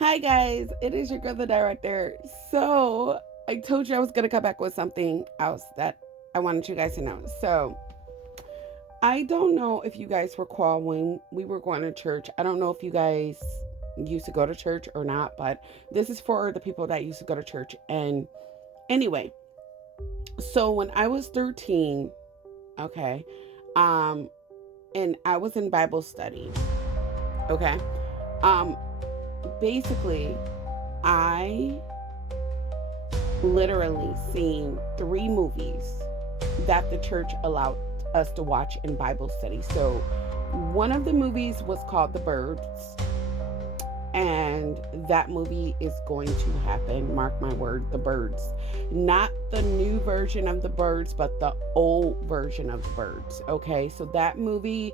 Hi guys, it is your girl the director. So I told you I was gonna come back with something else that I wanted you guys to know. So I don't know if you guys recall when we were going to church. I don't know if you guys used to go to church or not, but this is for the people that used to go to church. And anyway, so when I was 13, okay, um, and I was in Bible study, okay, um, basically I literally seen three movies that the church allowed us to watch in Bible study. So one of the movies was called The Birds, and that movie is going to happen. Mark my word, The Birds. Not the new version of The Birds, but the old version of The Birds. Okay, so that movie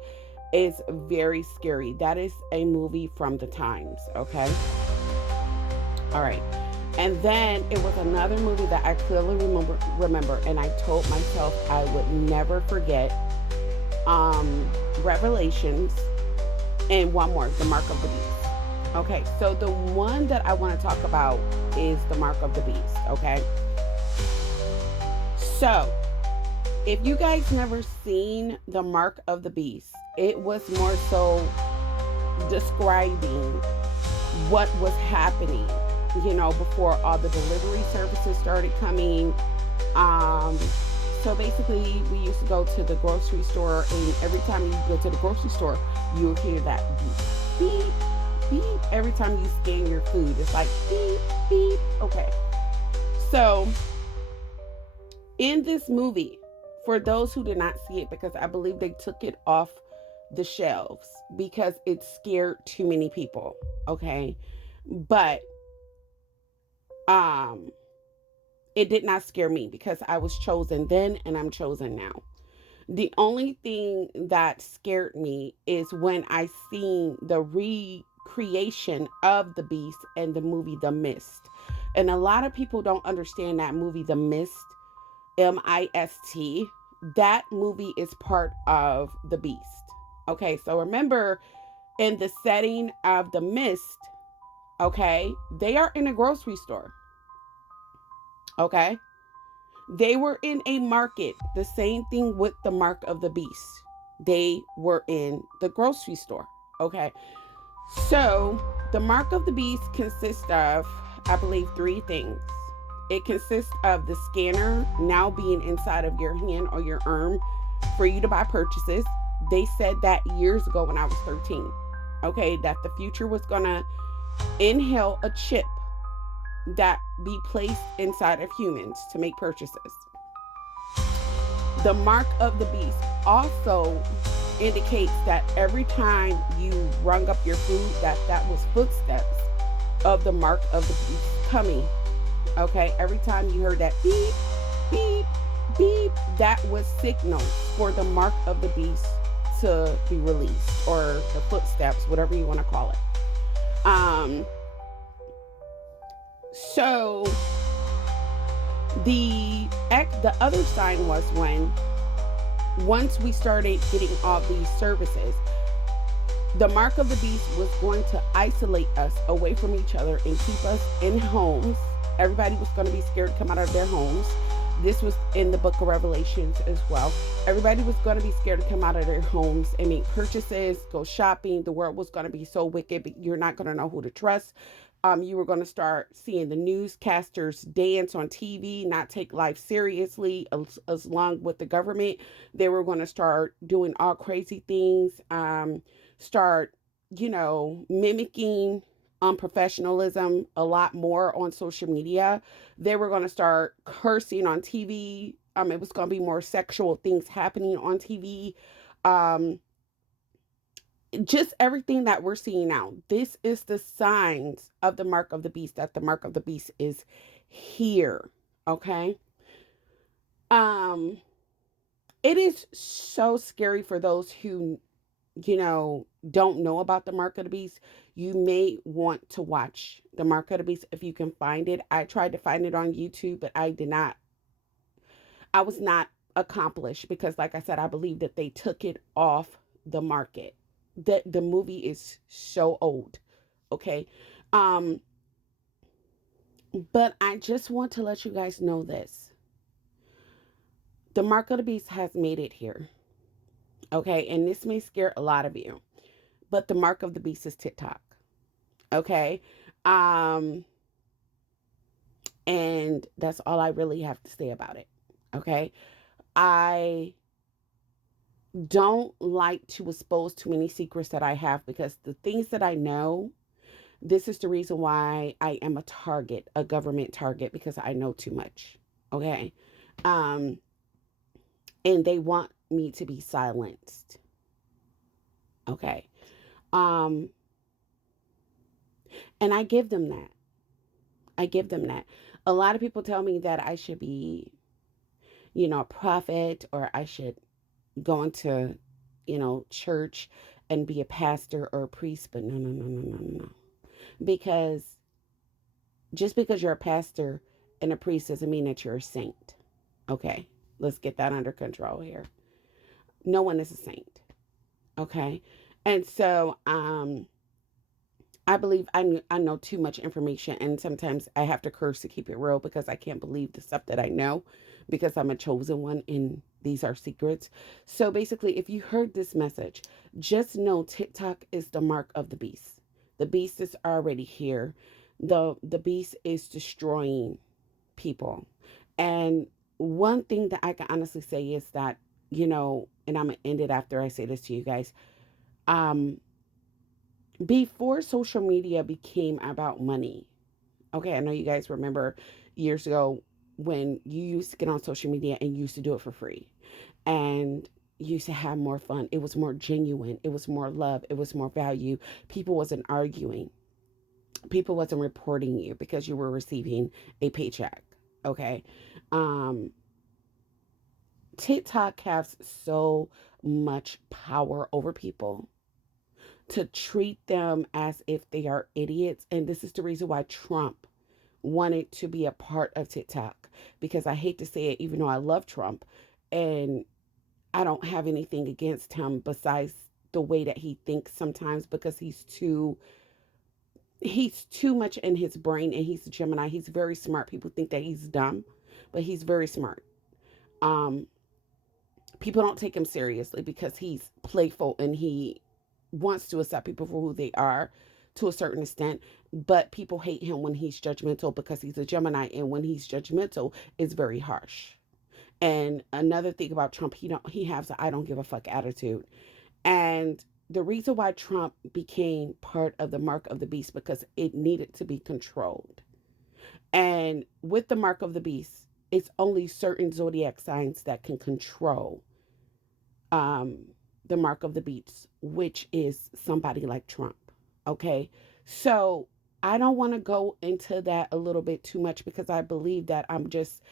is very scary. That is a movie from the times. Okay, all right. And then it was another movie that I clearly remember, and I told myself I would never forget. Revelations, and one more, The Mark of the Beast. Okay, so the one that I want to talk about is The Mark of the Beast. Okay, so if you guys never seen The Mark of the Beast, it was more so describing what was happening, before all the delivery services started coming. Um, so basically, we used to go to the grocery store, and every time you go to the grocery store, you will hear that beep, beep, beep. Every time you scan your food, it's like beep, beep. Okay. So in this movie, for those who did not see it, because I believe they took it off the shelves because it scared too many people. Okay. But um it did not scare me because I was chosen then and I'm chosen now. The only thing that scared me is when I seen the recreation of the beast and the movie The Mist. And a lot of people don't understand that movie The Mist, Mist. That movie is part of The Beast. Okay, so remember in the setting of The Mist, okay, they are in a grocery store. Okay, they were in a market. The same thing with the Mark of the Beast. They were in the grocery store. Okay. So the Mark of the Beast consists of, I believe, three things. It consists of the scanner now being inside of your hand or your arm for you to buy purchases. They said that years ago when I was 13. Okay, that the future was going to inhale a chip that be placed inside of humans to make purchases. The mark of the beast also indicates that every time you rung up your food, that was footsteps of the mark of the beast coming. Okay, every time you heard that beep, beep, beep, that was signal for the mark of the beast to be released, or the footsteps, whatever you want to call it. So the other sign was when once we started getting all these services, the mark of the beast was going to isolate us away from each other and keep us in homes. Everybody was going to be scared to come out of their homes. This was in the book of Revelations as well. Everybody was going to be scared to come out of their homes and make purchases, go shopping. The world was going to be so wicked, but you're not going to know who to trust. You were going to start seeing the newscasters dance on TV, not take life seriously, as long with the government. They were going to start doing all crazy things, start, mimicking unprofessionalism a lot more on social media. They were going to start cursing on TV. It was going to be more sexual things happening on TV. Um, just everything that we're seeing now. This is the signs of the mark of the beast, that the mark of the beast is here. Okay. Um, it is so scary for those who, don't know about the mark of the beast. You may want to watch the mark of the beast if you can find it. I tried to find it on YouTube, but I was not accomplished because, like I said, I believe that they took it off the market. The movie is so old. Okay. Um, but I just want to let you guys know this. The mark of the beast has made it here. Okay. And this may scare a lot of you, but the mark of the beast is TikTok. Okay. Um, and that's all I really have to say about it. Okay. I don't like to expose too many secrets that I have because the things that I know, this is the reason why I am a target, a government target, because I know too much. Okay. Um, and they want me to be silenced. Okay. Um, and I give them that. I give them that. A lot of people tell me that I should be, a prophet, or I should go into, church and be a pastor or a priest. But no, no, no, no, no, no. Because just because you're a pastor and a priest doesn't mean that you're a saint. Okay. Let's get that under control here. No one is a saint. Okay. And so, I believe I know too much information, and sometimes I have to curse to keep it real because I can't believe the stuff that I know because I'm a chosen one and these are secrets. So basically, if you heard this message, just know TikTok is the mark of the beast. The beast is already here. The beast is destroying people. And one thing that I can honestly say is that, and I'm gonna end it after I say this to you guys. Um, Before social media became about money, okay, I know you guys remember years ago when you used to get on social media and you used to do it for free, and you used to have more fun. It was more genuine, it was more love, it was more value. People wasn't arguing, people wasn't reporting you because you were receiving a paycheck. Okay. um TikTok has so much power over people to treat them as if they are idiots. And this is the reason why Trump wanted to be a part of TikTok, because I hate to say it, even though I love Trump and I don't have anything against him besides the way that he thinks sometimes, because he's too much in his brain, and he's a Gemini. He's very smart. People think that he's dumb, but he's very smart. Um People don't take him seriously because he's playful and he wants to accept people for who they are to a certain extent, but people hate him when he's judgmental because he's a Gemini, and when he's judgmental it's very harsh. And another thing about Trump, he has a I don't give a fuck attitude. And the reason why Trump became part of the mark of the beast, because it needed to be controlled. And with the mark of the beast, it's only certain zodiac signs that can control um, the mark of the beast, which is somebody like Trump. Okay. So I don't want to go into that a little bit too much because I believe that I'm just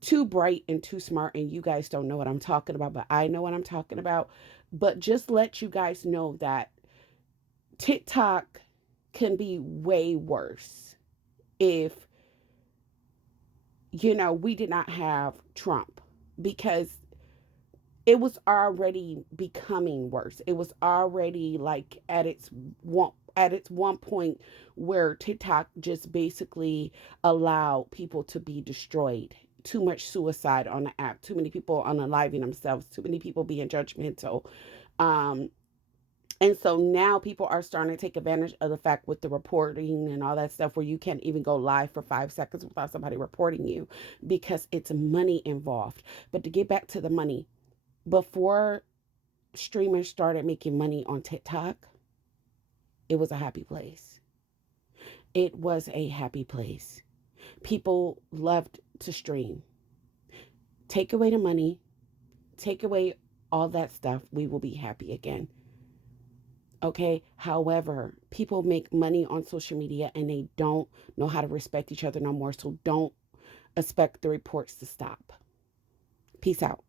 too bright and too smart, and you guys don't know what I'm talking about, but I know what I'm talking about. But just let you guys know that TikTok can be way worse if, we did not have Trump, because it was already becoming worse. It was already like at its one point where TikTok just basically allowed people to be destroyed. Too much suicide on the app. Too many people unaliving themselves. Too many people being judgmental. Um, and so now people are starting to take advantage of the fact with the reporting and all that stuff, where you can't even go live for 5 seconds without somebody reporting you because it's money involved. But to get back to the money, before streamers started making money on TikTok, it was a happy place. It was a happy place. People loved to stream. Take away the money, take away all that stuff, we will be happy again. Okay. However, people make money on social media and they don't know how to respect each other no more. So don't expect the reports to stop. Peace out.